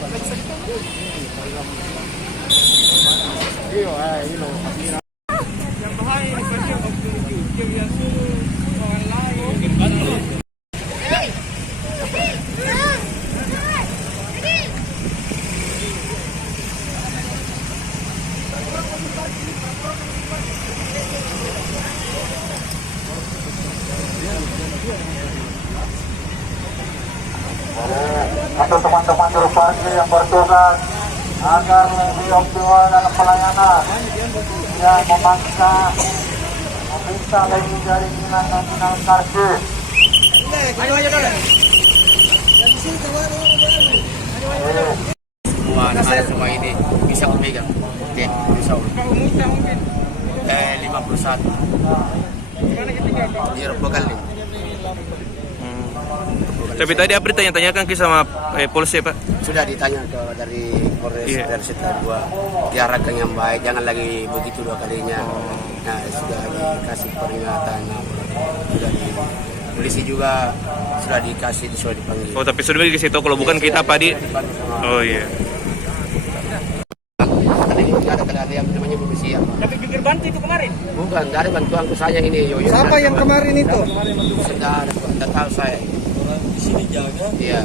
Yang bahaya ini banyak YouTube yang suruh orang lain. Atau teman-teman juru parkir yang bertugas agar lebih optimal dalam pelayanan yang memaksa meminta lagi dari dinas nasional parkir. Semua anak-anak semua ini bisa pegang. Oke, bisa. Kau muntah mungkin. 51. Gimana ketika kau? Di Robogali. Tapi tadi Apri tanya-tanyakan ke sama polisi Pak. Sudah ditanya ke dari Polres dari setelah 2 diarahkan yang baik, jangan lagi begitu 2 kalinya. Nah, sudah dikasih peringatan, sudah di polisi juga sudah dikasih, sudah dipanggil. Oh, tapi sudah dikasih tahu kalau bukan kita Pak di. Oh iya. Tadi nggak ada yang namanya polisi ya. Tapi jungkir bantu itu kemarin. Bukan, nggak ada bantuan ke saya ini. Siapa yang kemarin itu? Sudah tahu saya. Di sini jaga. Iya.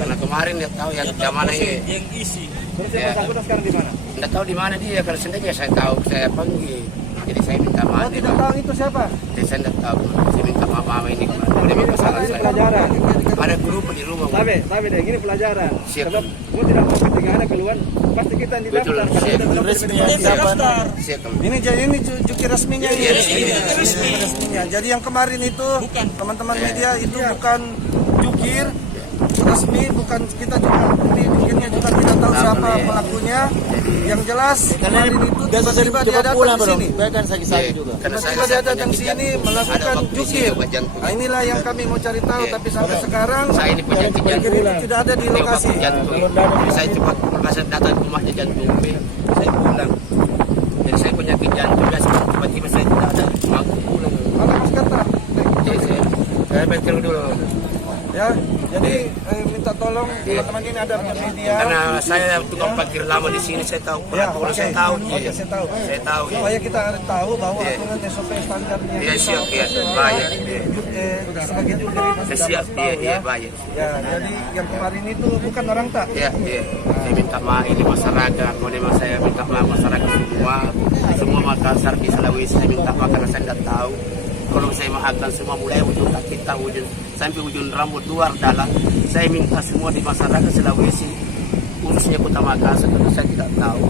Karena kemarin dia tahu yang mana ini. Yang isi. Terus yang bersangkutan sekarang di mana? Tidak tahu di mana dia, kalau seandainya saya tahu saya panggil. Jadi saya minta maaf. Oh, tidak tahu itu siapa? Jadi saya tidak tahu. Saya minta maaf ini kemarin. Dia minta salah Ini saya. pelajaran. Ada guru di rumah. Tapi deh, ini pelajaran. Siap. Sebab kamu tidak mau ketika ada keluhan, pasti kita yang Betul, didaftar. siap. Resminya siapa? Siap. Ini jukir resminya ini. Iya, resminya. Resminya. Jadi yang kemarin itu teman-teman media itu bukan jukir resmi, bukan kita juga di jukirnya juga tidak tahu siapa pelakunya. Yang jelas kemarin itu tiba-tiba dia datang di sini. Bahkan sakit-sakit juga. Karena Tiba-tiba dia datang di sini melakukan jukir. Nah, inilah yang kami mau cari tahu, tapi sampai sekarang Saya ini penyakit jukir jantung. itu tidak ada di lokasi. Jantung. Jadi saya cepat pas datang ke rumahnya jantung. Saya pulang. Jadi saya penyakit jantung. Tiba-tiba saya tidak ada. Aku pulang. Mana Mas Kata? Jadi saya beritahu dulu. Ya, jadi minta tolong teman-teman ini ada media. Karena saya tukang parkir lama di sini, saya tahu. Kalau saya tahu. Oke, saya tahu. Saya tahu. Supaya kita tahu bahwa aturan SOP standarnya Iya, kita siap. Iya, baik. sebagai jukir itu Saya sudah siap. betul, Iya, ya. iya, baik. Ya, jadi yang kemarin itu bukan orang tak. Iya, iya. Saya minta maaf ini masyarakat. Mau saya minta maaf masyarakat semua Makassar di Sulawesi. Saya minta maaf karena saya tidak tahu. Kalau saya maafkan semua mulai ujung kaki kita sampai ujung rambut luar dalam. Saya minta semua di masyarakat Sulawesi, khususnya Kota Makassar, karena saya tidak tahu.